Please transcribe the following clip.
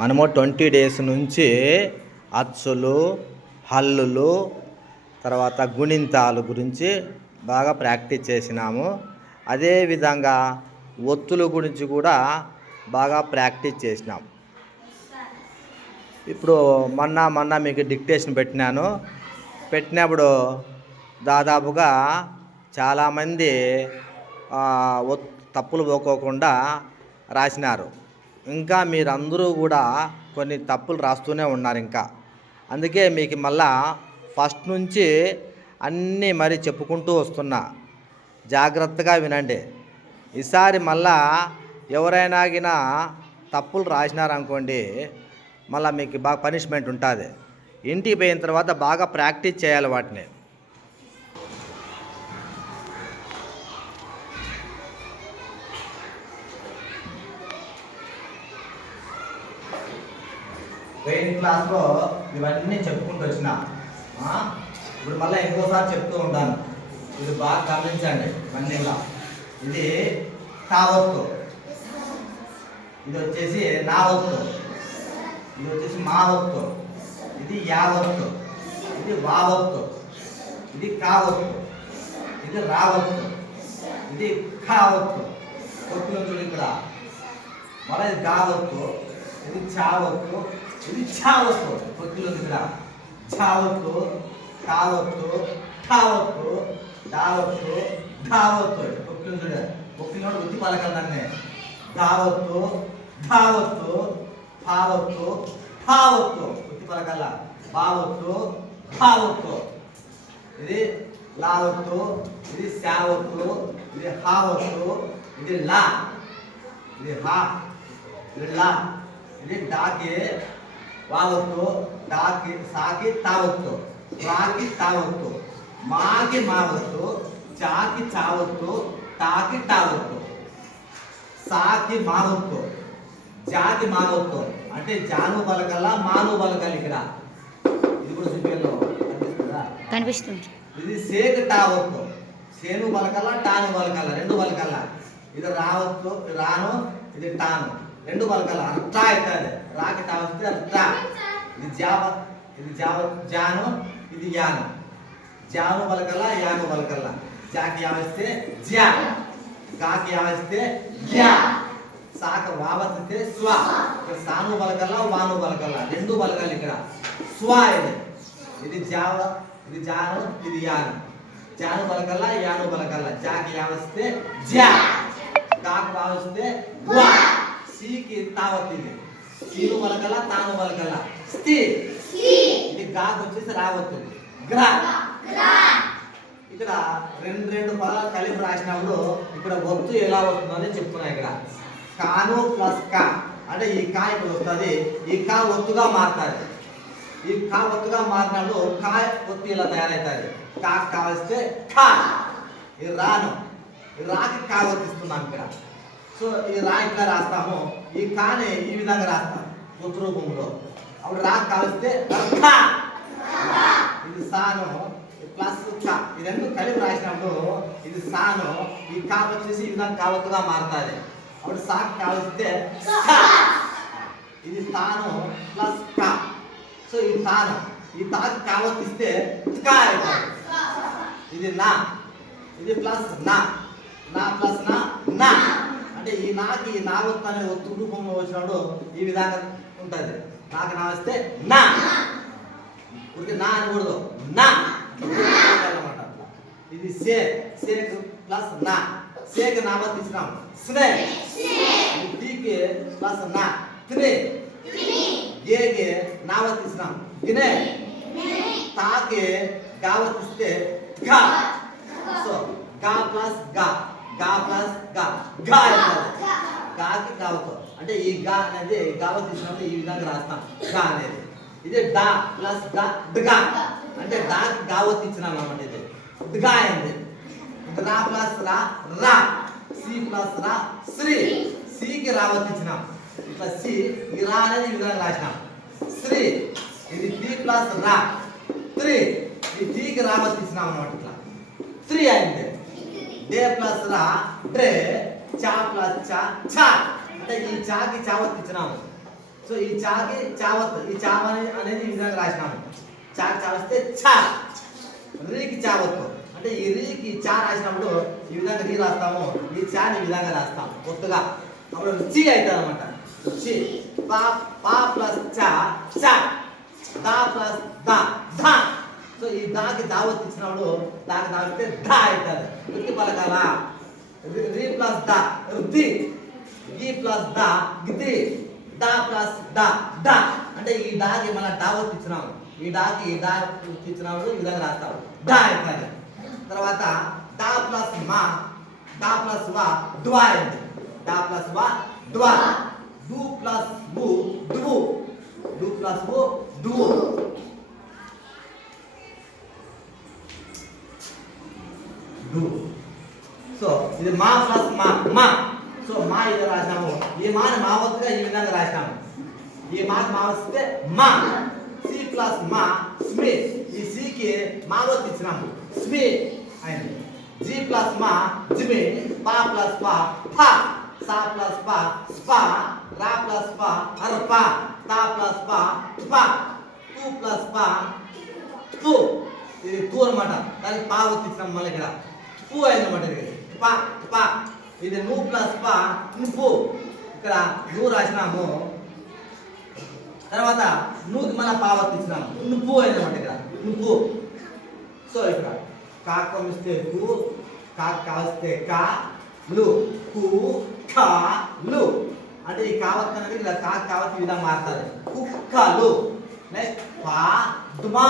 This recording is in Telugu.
మనము 20 డేస్ నుంచి అచ్చులు, హల్లులు, తర్వాత గుణింతాలు గురించి బాగా ప్రాక్టీస్ చేసినాము. అదేవిధంగా ఒత్తుల గురించి కూడా బాగా ప్రాక్టీస్ చేసినాం. ఇప్పుడు మొన్న మీకు డిక్టేషన్ పెట్టినప్పుడు దాదాపుగా చాలామంది తప్పులు పోకోకుండా రాసినారు. ఇంకా మీరందరూ కూడా కొన్ని తప్పులు రాస్తూనే ఉన్నారు ఇంకా. అందుకే మీకు మళ్ళా ఫస్ట్ నుంచి అన్నీ మరి చెప్పుకుంటూ వస్తున్నా, జాగ్రత్తగా వినండి. ఈసారి మళ్ళా ఎవరైనా గినా తప్పులు రాసినారనుకోండి, మళ్ళీ మీకు బాగా పనిష్మెంట్ ఉంటుంది. ఇంటికి పోయిన తర్వాత బాగా ప్రాక్టీస్ చేయాలి వాటిని. పోయిన క్లాస్లో ఇవన్నీ చెప్పుకుంటూ వచ్చిన, ఇప్పుడు మళ్ళీ ఇంకోసారి చెప్తూ ఉంటాను. ఇది బాగా గమనించండి. ఇవన్నీలా ఇది తావత్తు, ఇది వచ్చేసి నా ఒత్తు, ఇది వచ్చేసి మా ఒత్తు, ఇది యావత్తు, ఇది వావత్తు, ఇది కావత్తు, ఇది రావత్తు, ఇది కావత్తు. ఒత్తులు చూడు ఇక్కడ. మళ్ళీ ఇది గావత్తు, ఇది చావత్తు, ఇది చావత్తు. ఒత్తులు ఇక్కడ చావత్తు, కావత్తు, ఠావత్తు, దావత్తు, ధావత్తు. ఒత్తులు చూడ. ఒత్తులు వృత్తి పలకలన్నీ దావత్తు, ధావత్తు, భావత్తు, భావత్తు. వృత్తి పలకల భావత్తు, భావత్తు. ఇది లావత్తు, ఇది శావత్తు, ఇది హావత్తు, ఇది లా, ఇది హా, ఇది లా, ఇది డాకి వావత్తు, డాకి సాకి తావత్తు, రాకి తావత్తు, మాకి మావత్తు, చాకి చావత్తు, తాకి టావత్తు, సాకి మావత్తు, జాకి మావత్తు. అంటే జాను పలకల్లా మాను పలకాలి ఇక్కడ. ఇది కూడా చూపిలో కనిపిస్తుంది. ఇది సేకు టావత్తు, సేను పలకల్లా టాను పలకల్లా, రెండు పలకల్లా. ఇది రావత్తు, రాను, ఇది టాను, రెండు పలకల్లా. అర్థా అవుతుంది. రాకి టా వస్తే అర్థా. ఇది జావ, ఇది జాను, ఇది యాను. జాను పలకల్లా, యాను పలకల్లా. జాకి యావస్తే జా, గాకి యావస్తే జా, సాక వావస్తే స్వ. సాను పలకల్లా, వాను పలకల్లా, రెండు పలకాలి ఇక్కడ. స్వ. ఇది జావ, ఇది జాను, ఇది యాను. జాను పలకల్లా, యాను పలకల్లా. జాకి యావస్తే జా, గాకి వావస్తే వా. సీకి తావత్. ఇది సీను పలకల్లా, తాను పలకల్లా. స్థి. ఇది గాకి వచ్చేసి రావద్దు. గ్రా. ఇక్కడ రెండు పదాలు కలిపి రాసినప్పుడు ఇక్కడ ఒత్తు ఎలా వస్తుందని చెప్తున్నా. ఇక్కడ కాను ప్లస్ కా అంటే ఈ కా ఇక్కడ వస్తుంది. ఈ కా ఒత్తుగా మారుతుంది. ఈ కా ఒత్తుగా మారినప్పుడు కా ఒత్తు ఇలా తయారవుతుంది. కా కావస్తే ఖా. ఈ రాను, ఈ రాకి కా ఒత్తిస్తున్నాం ఇక్కడ. సో ఈ రా ఇట్లా రాస్తాము. ఈ కాని ఈ విధంగా రాస్తాం ఒత్తు రూపంలో. అప్పుడు రా కావస్తే ఖా. ఇది సాను ప్లస్ కా, ఈ రెండు కలిపి రాసినప్పుడు ఇది సాను, ఈ కా వచ్చేసి ఈ విధంగా కావత్తుగా మారుతుంది. అప్పుడు సాకు కావస్తే ఇది తాను ప్లస్ కా. సో ఈ తాను, ఈ తాకి కావత్తిస్తే కా అవుతుంది. ఇది నా, ఇది ప్లస్ నా, నా ప్లస్ నా, నా. అంటే ఈ నాకి ఈ నా ఒత్తు అనే ఒత్తు రూపంలో వచ్చినప్పుడు ఈ విధంగా ఉంటుంది. నాకు నా వస్తే నా, ఊరికి నా అనకూడదు, నా అన్నమాట. ఇది సే, సేక్ ప్లస్ నా, సేక్ నామత్ ఇచ్చినాం స్నే. టీకి ప్లస్ నా, త్రే. గేకి నామత్ ఇచ్చినాం గినే. తాకి గావత్ ఇస్తే గా. సో గా ప్లస్ గా, గా ప్లస్ గా, గా అవుతుంది. గాకి గావత్ అంటే ఈ గా అనేది గావత్ ఇచ్చినప్పుడు ఈ విధంగా రాస్తాం గా అనేది. ఇది డా ప్లస్ గా, డ్గా అంటే డాకి గావత్ ఇచ్చినాం అన్నమాట. ఇది డ్గా అయింది. రా ప్లస్ రా, రా. సి ప్లస్ రా, శ్రీ. సికి రావత్ ఇచ్చినాం. ఇట్లా సి, ఈ రా అనేది ఈ విధంగా రాసినాం శ్రీ. ఇది టీ ప్లస్ రా, త్రీ. ఈ టీకి రావత్ ఇచ్చినాం అన్నమాట. ఇట్లా త్రీ అయింది. డే ప్లస్ రా, డ్రే. చా ప్లస్ చా, చా. అంటే ఈ చాకి చావత్ ఇచ్చినాము. సో ఈ చాకి చావత్, ఈ చావ అనేది ఈ విధంగా రాసినాము. చాకి చావిస్తే చా, రీకి చావత్తు అంటే ఈ రీకి చా రాసినప్పుడు ఈ విధంగా రీ రాస్తాము, ఈ చాని ఈ విధంగా రాస్తాము కొత్తగా. అప్పుడు చి అవుతుంది అనమాట. చి పా పా ప్లస్ చా చా, దా ప్లస్ దా ధా. సో ఈ దాకి దావత్ ఇచ్చినప్పుడు దాకి దావిస్తే దా అవుతుంది. వృత్తి పలకాల. రీ ప్లస్ దా వృద్ధి, ఈ ప్లస్ దా గిది, దా ప్లస్ దా దా. అంటే ఈ డాకి మన దావత్ ఇచ్చినాము, ఈ డాకి దా ఇచ్చినప్పుడు ఈ విధంగా రాస్తాము దా అవుతుంది. తర్వాత దా ప్లస్ మా, దా ప్లస్ వా డ్వా అయింది. దా ప్లస్ వా డ్వా. డు ప్లస్ వు డువు, డు ప్లస్ వు డువు. డు. సో ఇది మా ప్లస్ మా మా. సో మా ఇది రాసినాము, ఈ మాని మావత్తుగా ఈ విధంగా రాసినాము. ఈ మాకి మా వస్తే మా. సి ప్లస్ మా స్మి, ఈ సికి మావత్ ఇచ్చినాము స్మి అయింది. జి ప్లస్ మా జిమి, పా ప్లస్ పా ఫా, సా ప్లస్ పా స్పా, రా ప్లస్ పా అర్పా, తా ప్లస్ పా పా, తూ ప్లస్ పా తూ. ఇది తూ అనమాట, దానికి పా వత్ ఇచ్చినాము. మళ్ళీ ఇక్కడ పూ అయిందన్నమాట. ఇది పా పా. ఇది ను ప్లస్ పా నువ్వు, ఇక్కడ నువ్వు రాసినాము. తర్వాత నువ్వుకి మళ్ళీ పావత్ ఇచ్చినాము, నువ్వు అయిందన్నమాట ఇక్కడ నువ్వు. సో ఇక్కడ కాకమిస్తే కు, కాస్తే కా లు, కు కా లు. అంటే ఈ కావత్ అనేది ఇలా కావత్ ఈ విధంగా మారుతుంది కుక్కలు. నెక్స్ట్ పా దుమా.